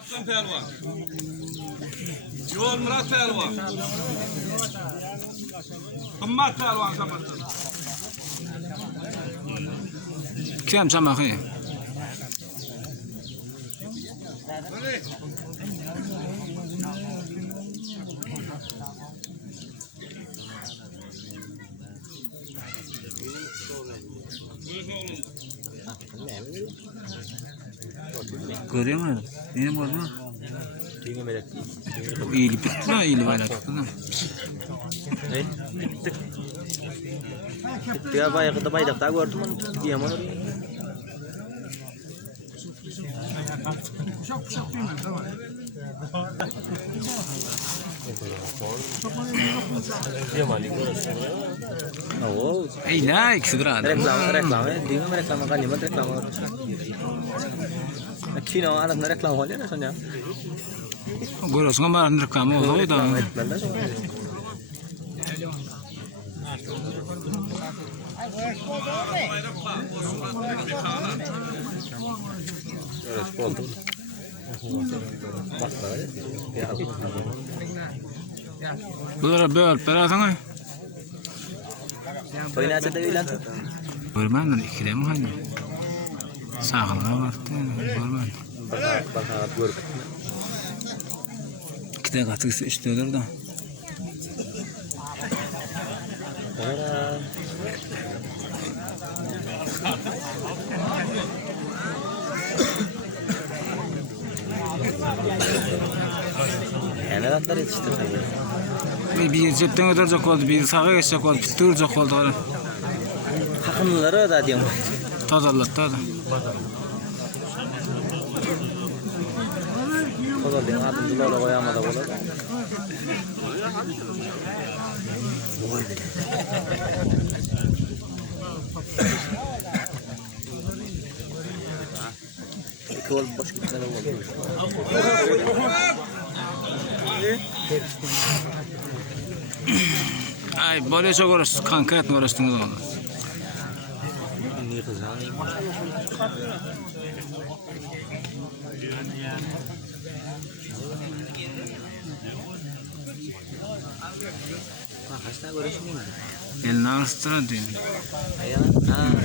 Aslan Pehlivan. Yol Murat Pehlivan. Kımmat Pehlivan Samarqand. Kim çamağı? Görüyor musun? Yine var mı? İyili bitti mi? İyili var artık. Ne? Bittik. Bitti ya bayağı da bayrak daha gördüm onu. Diyemem onu. Ey la ikisi durad. Reklam. Diyemem reklam kan yemet reklam. Çin arasında reklam oluyor ne sonuçta? Görüyorsun ama arasında reklamı oluyor da. Bunlara böl, belasana. Toyun açıda öyle. Görmem lan ikide mi hani? Sağlığa baktı, görmem. Bak görüp. İkide katıksı istiyorlar da. Ne atlar yetiştirdi. Bir cepten ödeyecek oldu, bir sağa geçecek oldu, bir duracak oldu. Hakımları da diyorum. Tazalattı da. O da benim adımcılığa da koyamadı olur. Vay be. İki ol boş gitmeden oldu. Ay böyle çok uğraştık, kanka etme uğraştınız onu. Niye kızan? Kaç tane görüşüm var? Elini ağrıstıra diyor. Ya,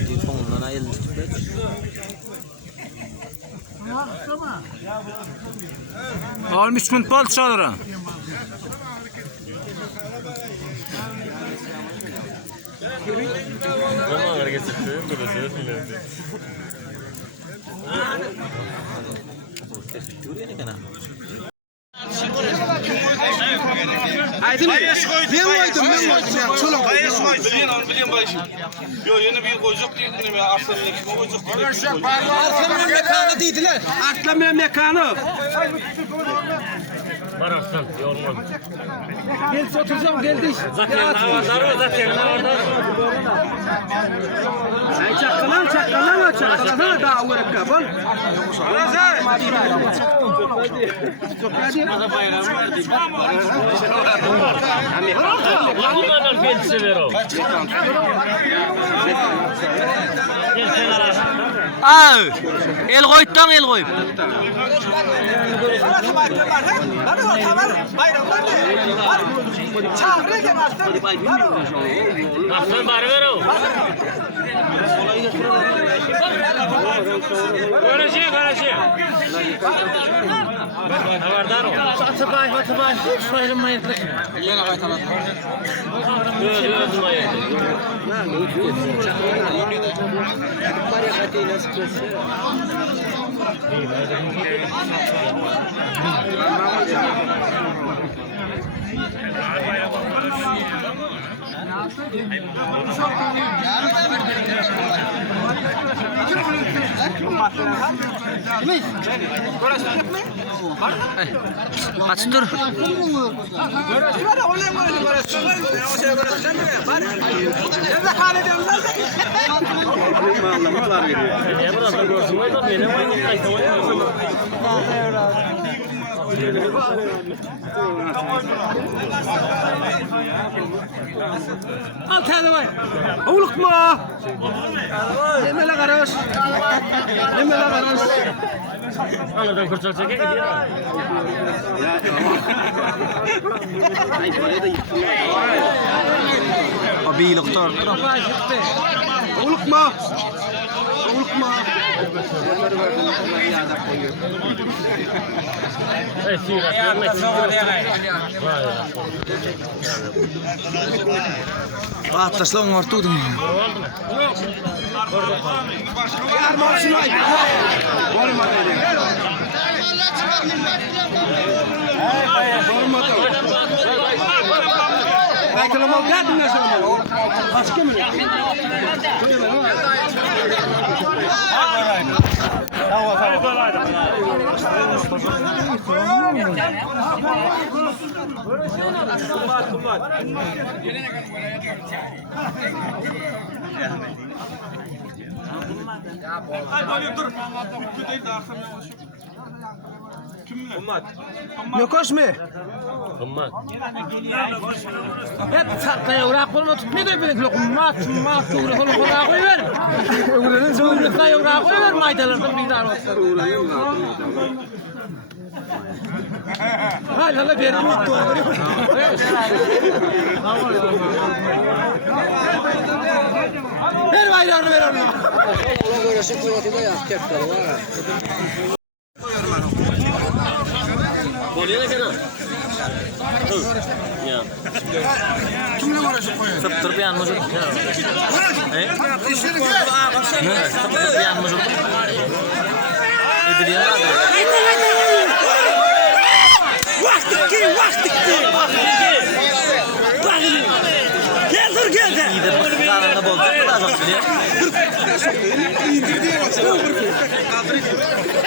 diyor fondan ayıldı. Oğlum 3 bin bal çalır. Zaman hareket ediyor, böyle söylüyor. Duruyor ne kana? Aydın ben koydum ya. Çoluk. Bayış koydum. Biliyorum bayış. Yo yine bir koyacak değil mi? Arsamın ekimi koyacak. Arkamın mekanı değildiler. Arkamın mekanı. Var aslan, yorulmaz. Gel oturacağım geldik. Zaten havardar o, zaten havardar. Sen çakkalan çakkalan daha uğrak kabul. Bu kadar belçe ver o. El koyttan el koyup. Aslan bari ver o. Görüşe. Havardar o. Atabay. Şöyle mayıklık. Yine kaytalat. Gözüm ayırdı. Açın dur. Ya burada görsün o da benim aynı kayıt oynuyor. Al tane var. Avulukma. Nemele garaş. Nemele garaş. Anladım kurtar çekek gidiyor. Abi yoktur. Avulukma. Avulukma. Ey sira, vermek Ah, taşlan var tutun. Yar marşını ay. Olmadı. Belki de mal geldin ne zaman? Başka mı? Yokoş mu? Amma. Hep sattaya uğrak olma tutmuyor da bir lokmat uğrak olma koyuver. Uğrak uğrak koyuver maydalardan bir daha olsun. Hala verin mutlu. Ver bayrağını ver onu. Bolya ne kadar? Ya. Tıptır bir yanımız yok. Tıptır bir yanımız yok. İdiliyen adı. Vakti. Gel dur gel de. İyi de bakıklarında bozduk mu da çok biliyor.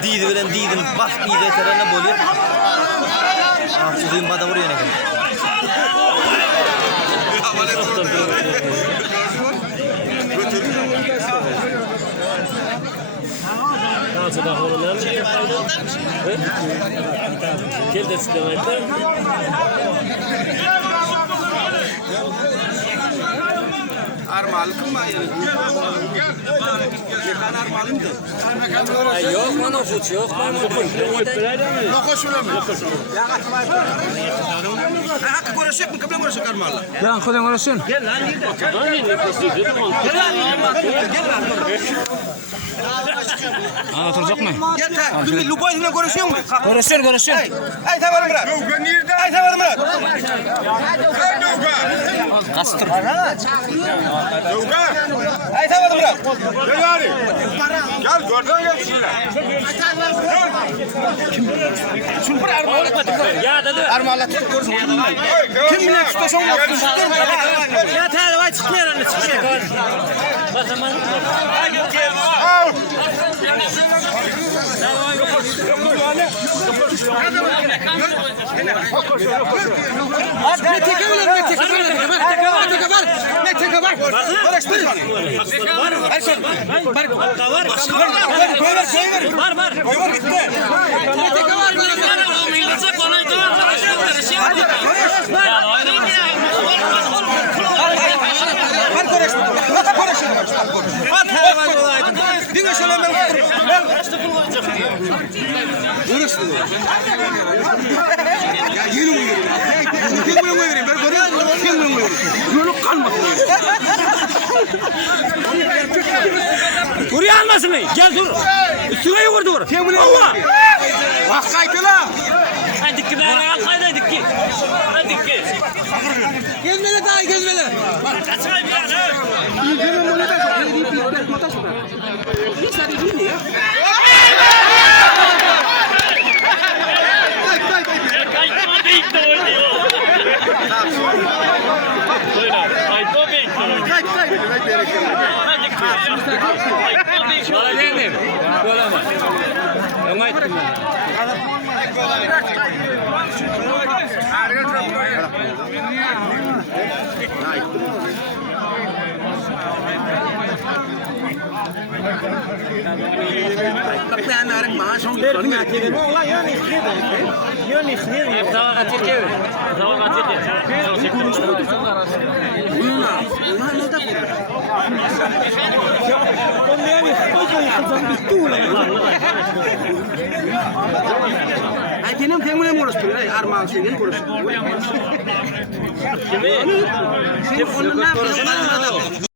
Diydi bilen diydin bas bir de terene boluyor. Suzuyum bada vuruyor ne kadar. Nasıl da horolar mı yapalım? Gel de sıkıntı. Armalıkım var yani. Yok lan o suç yok lan. Nokoş öyle mi? Hakkı görüşecek mi? Kabile görüşecek armalı. Lan kodan orasın. Gel lan gel. Hani ne koşuyor? Gel lan. Anlatılacak mı? Gel ta. Şimdi Lubay'la görüşüyor mu? Görüşür. Ay tamam Murat. Ay tamam Murat. Kastır. Ay tamam Murat. Gel yani. Gel gördün gel şöyle. Şunu bir armalı. Ya dedi. Armalı görüşüyor. Kim bilir tutasın yaptın. Ya tane var çıkmıyor anne çıkıyor. Basamak. Ne teke var. Buraya almasın mı? Gel dur. Üstüne yukarı dur. Allah. Bak kaydıla. Hadi ki ben kayda dikki. Hadi ki. Gezmele daha gezmele. Kaçmayın ya. Kayıtma değil de oynuyor. Böyle. Kayıtma değil de oynuyor. Hadi ki. Kayıtma değil de oynuyor. Böyle mi? Ama ettim Bak ben arık maaş olmuyor. Sağa kaçırken. Sağa kaçırken. Kenem temune konuştu. Armağan şeyini konuştu. Kimi? Sen onunla